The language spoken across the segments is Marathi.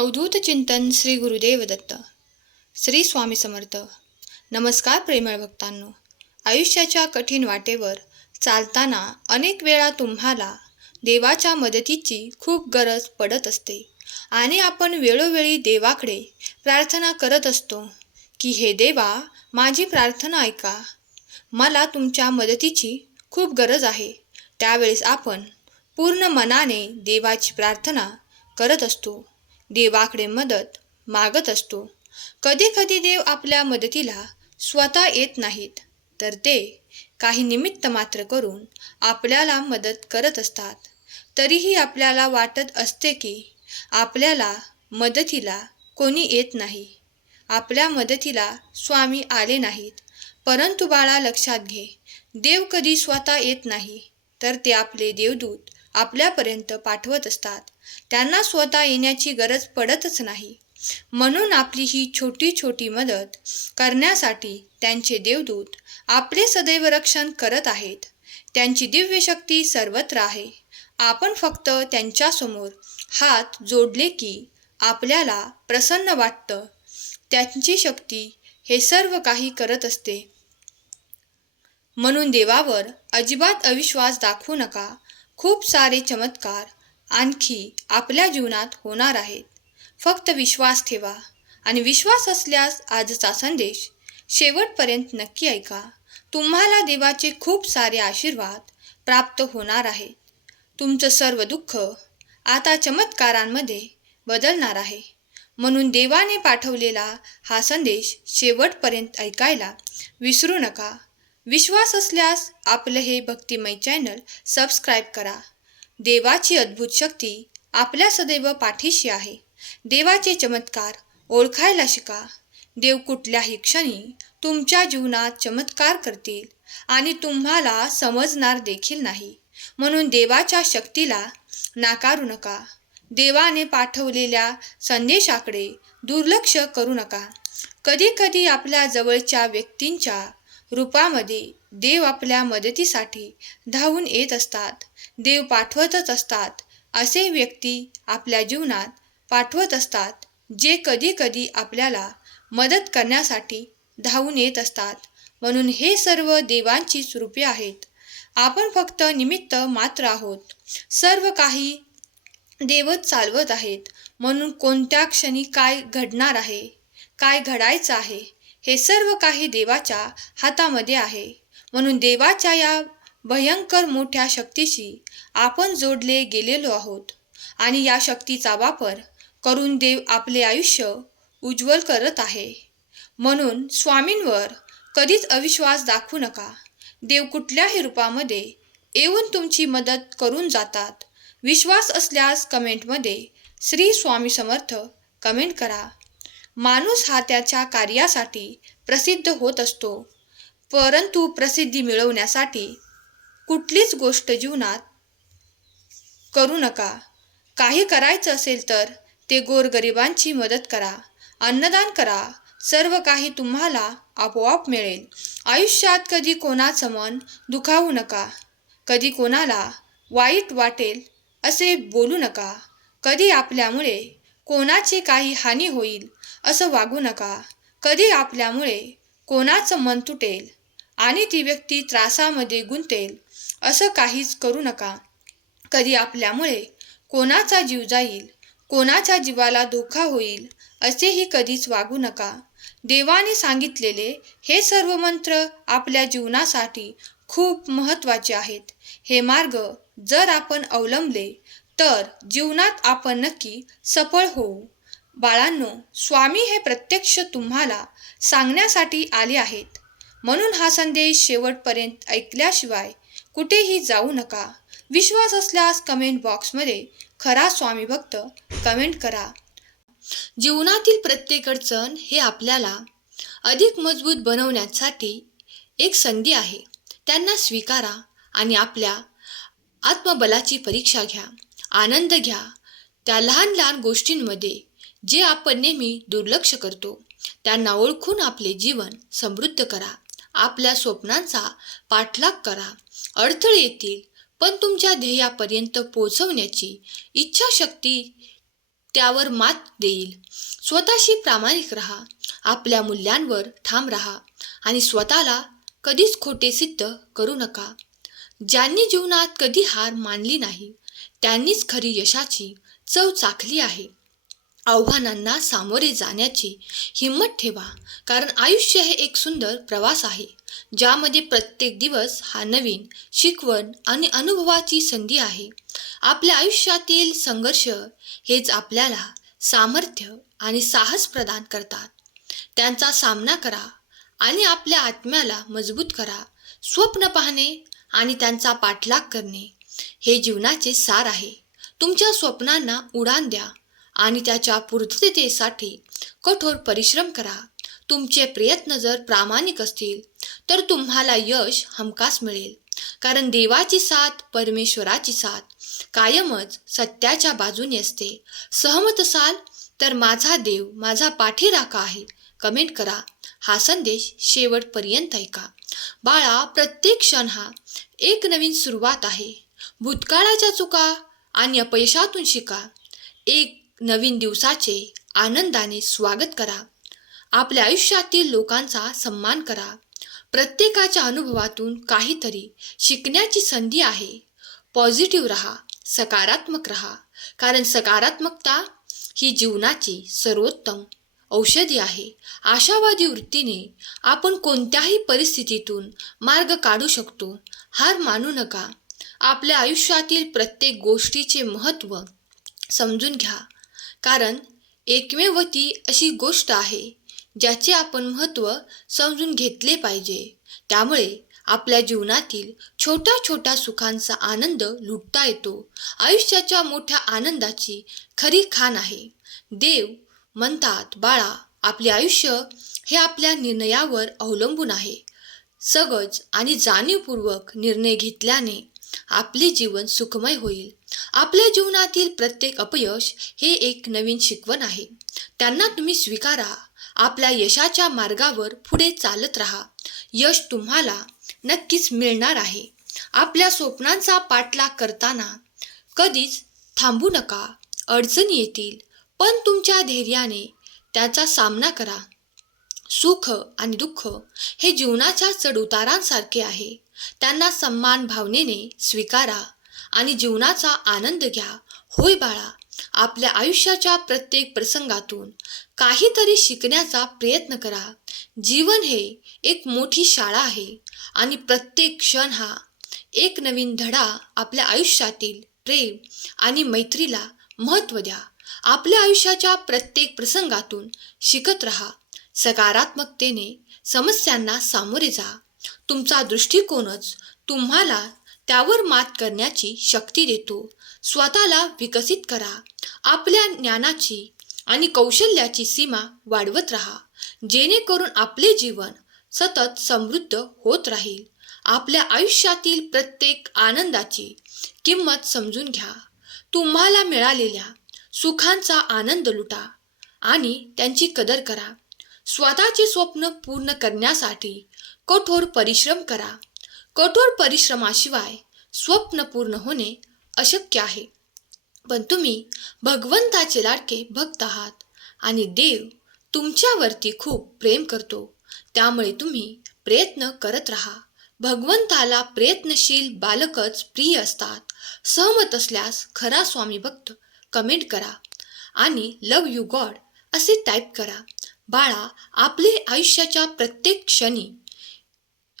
अवधूत चिंतन श्री गुरुदेव दत्त श्री स्वामी समर्थ. नमस्कार प्रेमळ भक्तांनो. आयुष्याच्या कठीण वाटेवर चालताना अनेक वेळा तुम्हाला देवाच्या मदतीची खूप गरज पडत असते आणि आपण वेळोवेळी देवाकडे प्रार्थना करत असतो की हे देवा माझी प्रार्थना ऐका. मला तुमच्या मदतीची खूप गरज आहे. त्यावेळेस आपण पूर्ण मनाने देवाची प्रार्थना करत असतो. देवाकडे मदत मागत असतो. कधीकधी देव आपल्या मदतीला स्वतः येत नाहीत तर ते काही निमित्त मात्र करून आपल्याला मदत करत असतात. तरीही आपल्याला वाटत असते की आपल्याला मदतीला कोणी येत नाही. आपल्या मदतीला स्वामी आले नाहीत. परंतु बाळा लक्षात घे देव कधी स्वतः येत नाही तर ते आपले देवदूत आपल्यापर्यंत पाठवत असतात. त्यांना स्वतः येण्याची गरज पडतच नाही. म्हणून आपली ही छोटी छोटी मदत करण्यासाठी त्यांचे देवदूत आपले सदैव रक्षण करत आहेत. त्यांची दिव्य शक्ती सर्वत्र आहे. आपण फक्त त्यांच्यासमोर हात जोडले की आपल्याला प्रसन्न वाटतं. त्यांची शक्ती हे सर्व काही करत असते. म्हणून देवावर अजिबात अविश्वास दाखवू नका. खूप सारे चमत्कार आणखी आपल्या जीवनात होणार आहेत. फक्त विश्वास ठेवा आणि विश्वास असल्यास आजचा संदेश शेवटपर्यंत नक्की ऐका. तुम्हाला देवाचे खूप सारे आशीर्वाद प्राप्त होणार आहेत. तुमचं सर्व दुःख आता चमत्कारांमध्ये बदलणार आहे. म्हणून देवाने पाठवलेला हा संदेश शेवटपर्यंत ऐकायला विसरू नका. विश्वास असल्यास आपलं हे भक्तिमय चॅनल सबस्क्राईब करा. देवाची अद्भुत शक्ती आपल्या सदैव पाठीशी आहे. देवाचे चमत्कार ओळखायला शिका. देव कुठल्याही क्षणी तुमच्या जीवनात चमत्कार करतील आणि तुम्हाला समजणार देखील नाही. म्हणून देवाच्या शक्तीला नाकारू नका. देवाने पाठवलेल्या संदेशाकडे दुर्लक्ष करू नका. कधीकधी आपल्या जवळच्या व्यक्तींच्या रूपामध्ये देव आपल्या मदतीसाठी धावून येत असतात. देव पाठवतच असतात. असे व्यक्ती आपल्या जीवनात पाठवत असतात जे कधी कधी आपल्याला मदत करण्यासाठी धावून येत असतात. म्हणून हे सर्व देवांचीच रूपे आहेत. आपण फक्त निमित्त मात्र आहोत. सर्व काही देवच चालवत आहेत. म्हणून कोणत्या क्षणी काय घडणार आहे? काय घडायचं आहे? हे सर्व काही देवाच्या हातामध्ये आहे. म्हणून देवाच्या या भयंकर मोठ्या शक्तीशी आपण जोडले गेलेलो आहोत. आणि या शक्तीचा वापर करून देव आपले आयुष्य उज्ज्वल करत आहे. म्हणून स्वामींवर कधीच अविश्वास दाखवू नका. देव कुठल्याही रूपामध्ये येऊन तुमची मदत करून जातात. विश्वास असल्यास कमेंटमध्ये श्री स्वामी समर्थ कमेंट करा. माणूस हा त्याच्या कार्यासाठी प्रसिद्ध होत असतो. परंतु प्रसिद्धी मिळवण्यासाठी कुठलीच गोष्ट जीवनात करू नका. काही करायचं असेल तर ते गोरगरिबांची मदत करा अन्नदान करा सर्व काही तुम्हाला आपोआप मिळेल. आयुष्यात कधी कोणाचं मन दुखावू नका कधी कोणाला वाईट वाटेल असे बोलू नका कधी आपल्यामुळे कोणाची काही हानी होईल असं वागू नका. कधी आपल्यामुळे कोणाचं मन तुटेल आणि ती व्यक्ती त्रासामध्ये गुंतेल असं काहीच करू नका. कधी आपल्यामुळे कोणाचा जीव जाईल कोणाच्या जीवाला धोका होईल असेही कधीच वागू नका. देवाने सांगितलेले हे सर्व मंत्र आपल्या जीवनासाठी खूप महत्त्वाचे आहेत. हे मार्ग जर आपण अवलंबले तर जीवनात आपण नक्की सफळ होऊ. बाळांनो स्वामी हे प्रत्यक्ष तुम्हाला सांगण्यासाठी आले आहेत. म्हणून हा संदेश शेवटपर्यंत ऐकल्याशिवाय कुठेही जाऊ नका. विश्वास असल्यास कमेंट बॉक्समध्ये खरा स्वामी भक्त कमेंट करा. जीवनातील प्रत्येक अडचण हे आपल्याला अधिक मजबूत बनवण्यासाठी एक संधी आहे. त्यांना स्वीकारा आणि आपल्या आत्मबलाची परीक्षा घ्या. आनंद घ्या. त्या लहान लहान गोष्टींमध्ये जे आपण नेहमी दुर्लक्ष करतो त्यांना ओळखून आपले जीवन समृद्ध करा. आपल्या स्वप्नांचा पाठलाग करा. अडथळे येतील पण तुमच्या ध्येयापर्यंत पोहोचवण्याची इच्छाशक्ती त्यावर मात देईल. स्वतःशी प्रामाणिक राहा. आपल्या मूल्यांवर ठाम राहा आणि स्वतःला कधीच खोटे सिद्ध करू नका. ज्यांनी जीवनात कधी हार मानली नाही त्यांनीच खरी यशाची चव चाखली आहे. आव्हानांना सामोरे जाण्याची हिंमत ठेवा. कारण आयुष्य हे एक सुंदर प्रवास आहे ज्यामध्ये प्रत्येक दिवस हा नवीन शिकवण आणि अनुभवाची संधी आहे. आपल्या आयुष्यातील संघर्ष हेच आपल्याला सामर्थ्य आणि साहस प्रदान करतात. त्यांचा सामना करा आणि आपल्या आत्म्याला मजबूत करा. स्वप्न पाहणे आणि त्यांचा पाठलाग करणे हे जीवनाचे सार आहे. तुमच्या स्वप्नांना उडान द्या. आणि त्याच्या पूर्ततेसाठी कठोर परिश्रम करा. तुमचे प्रयत्न जर प्रामाणिक असतील तर तुम्हाला यश हमखास मिळेल. कारण देवाची साथ परमेश्वराची साथ कायमच सत्याच्या बाजूने असते. सहमत असाल तर माझा देव माझा पाठीराखा आहे. कमेंट करा. हा संदेश शेवटपर्यंत ऐका. बाळा प्रत्येक क्षण हा एक नवीन सुरुवात आहे. भूतकाळाच्या चुका आणि अपयशातून शिका. एक नवीन दिवसाचे आनंदाने स्वागत करा. आपल्या आयुष्यातील लोकांचा सन्मान करा. प्रत्येकाच्या अनुभवातून काहीतरी शिकण्याची संधी आहे. पॉझिटिव्ह राहा सकारात्मक राहा कारण सकारात्मकता ही जीवनाची सर्वोत्तम औषधी आहे. आशावादी वृत्तीने आपण कोणत्याही परिस्थितीतून मार्ग काढू शकतो. हार मानू नका. आपल्या आयुष्यातील प्रत्येक गोष्टीचे महत्त्व समजून घ्या. कारण एकमेव ती अशी गोष्ट आहे ज्याचे आपण महत्त्व समजून घेतले पाहिजे. त्यामुळे आपल्या जीवनातील छोट्या छोट्या सुखांचा आनंद लुटता येतो. आयुष्याच्या मोठ्या आनंदाची खरी खाण आहे. देव म्हणतात बाळा आपले आयुष्य हे आपल्या निर्णयावर अवलंबून आहे. सहज आणि जाणीवपूर्वक निर्णय घेतल्याने आपले जीवन सुखमय होईल. आपल्या जीवनातील प्रत्येक अपयश हे एक नवीन शिकवण आहे. त्यांना तुम्ही स्वीकारा. आपल्या यशाच्या मार्गावर पुढे चालत राहा. यश तुम्हाला नक्कीच मिळणार आहे. आपल्या स्वप्नांचा पाठलाग करताना कधीच थांबू नका. अडचणी येतील. पण तुमच्या धैर्याने त्याचा सामना करा. सुख आणि दुःख हे जीवनाच्या चढउतारांसारखे आहे. त्यांना सन्मान भावनेने स्वीकारा आणि जीवनाचा आनंद घ्या. होय बाळा आपल्या आयुष्याच्या प्रत्येक प्रसंगातून काहीतरी शिकण्याचा प्रयत्न करा. जीवन हे एक मोठी शाळा आहे आणि प्रत्येक क्षण हा एक नवीन धडा आपल्या आयुष्यातील प्रेम आणि मैत्रीला महत्त्व द्या. आपल्या आयुष्याच्या प्रत्येक प्रसंगातून शिकत रहा. सकारात्मकतेने समस्यांना सामोरे जा. तुमचा दृष्टिकोनच तुम्हाला त्यावर मात करण्याची शक्ती देतो. स्वतःला विकसित करा. आपल्या ज्ञानाची आणि कौशल्याची सीमा वाढवत राहा. जेणेकरून आपले जीवन सतत समृद्ध होत राहील. आपल्या आयुष्यातील प्रत्येक आनंदाची किंमत समजून घ्या. तुम्हाला मिळालेल्या सुखांचा आनंद लुटा आणि त्यांची कदर करा. स्वतःचे स्वप्न पूर्ण करण्यासाठी कठोर परिश्रम करा. कठोर परिश्रमाशिवाय स्वप्न पूर्ण होणे अशक्य आहे. पण तुम्ही भगवंताचे लाडके भक्त आहात आणि देव तुमच्यावरती खूप प्रेम करतो. त्यामुळे तुम्ही प्रयत्न करत राहा. भगवंताला प्रयत्नशील बालकच प्रिय असतात. सहमत असल्यास खरा स्वामी भक्त कमेंट करा आणि लव यू गॉड असे टाईप करा. बाळा आपले आयुष्याच्या प्रत्येक क्षणी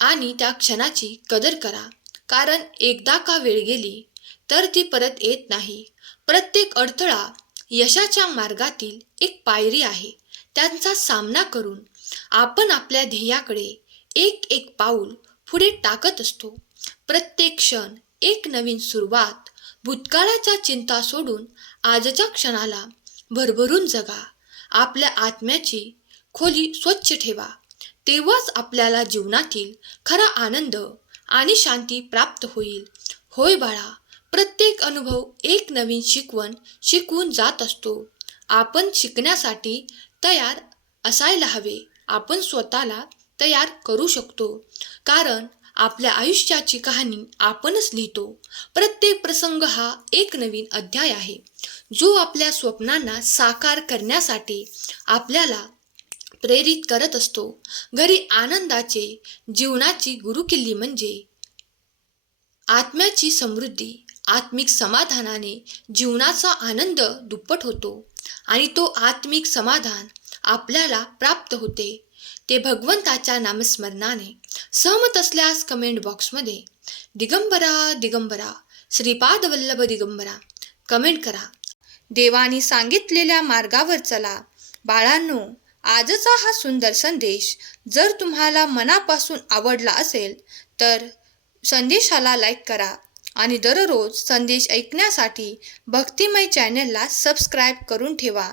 आणि त्या क्षणाची कदर करा. कारण एकदा का वेळ गेली तर ती परत येत नाही. प्रत्येक अडथळा यशाच्या मार्गातील एक पायरी आहे. त्यांचा सामना करून आपण आपल्या ध्येयाकडे एक एक पाऊल पुढे टाकत असतो. प्रत्येक क्षण एक नवीन सुरुवात भूतकाळाच्या चिंता सोडून आजच्या क्षणाला भरभरून जगा. आपल्या आत्म्याची खोली स्वच्छ ठेवा. तेव्हाच आपल्याला जीवनातील खरा आनंद आणि शांती प्राप्त होईल. होय बाळा प्रत्येक अनुभव एक नवीन शिकवण शिकवून जात असतो. आपण शिकण्यासाठी तयार असायला हवे. आपण स्वतःला तयार करू शकतो. कारण आपल्या आयुष्याची कहाणी आपणच लिहितो. प्रत्येक प्रसंग हा एक नवीन अध्याय आहे. जो आपल्या स्वप्नांना साकार करण्यासाठी आपल्याला प्रेरित करत असतो. घरी आनंदाचे जीवनाची गुरुकिल्ली म्हणजे आत्म्याची समृद्धी आत्मिक समाधानाने जीवनाचा आनंद दुप्पट होतो आणि तो आत्मिक समाधान आपल्याला प्राप्त होते. ते भगवंताच्या नामस्मरणाने सहमत असल्यास कमेंट बॉक्समध्ये दिगंबरा दिगंबरा श्रीपाद वल्लभ दिगंबरा कमेंट करा. देवानी सांगितलेल्या मार्गावर चला. बाळांनो आजचा हा सुंदर संदेश जर तुम्हाला मनापासून आवडला असेल तर संदेशाला लाईक करा आणि दररोज संदेश ऐकण्यासाठी भक्तिमय चॅनलला सबस्क्राईब करून ठेवा.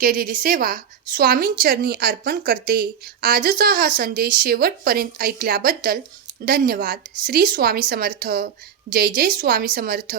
केलेली सेवा स्वामींचरणी अर्पण करते. आजचा हा संदेश शेवटपर्यंत ऐकल्याबद्दल धन्यवाद. श्री स्वामी समर्थ. जय जय स्वामी समर्थ.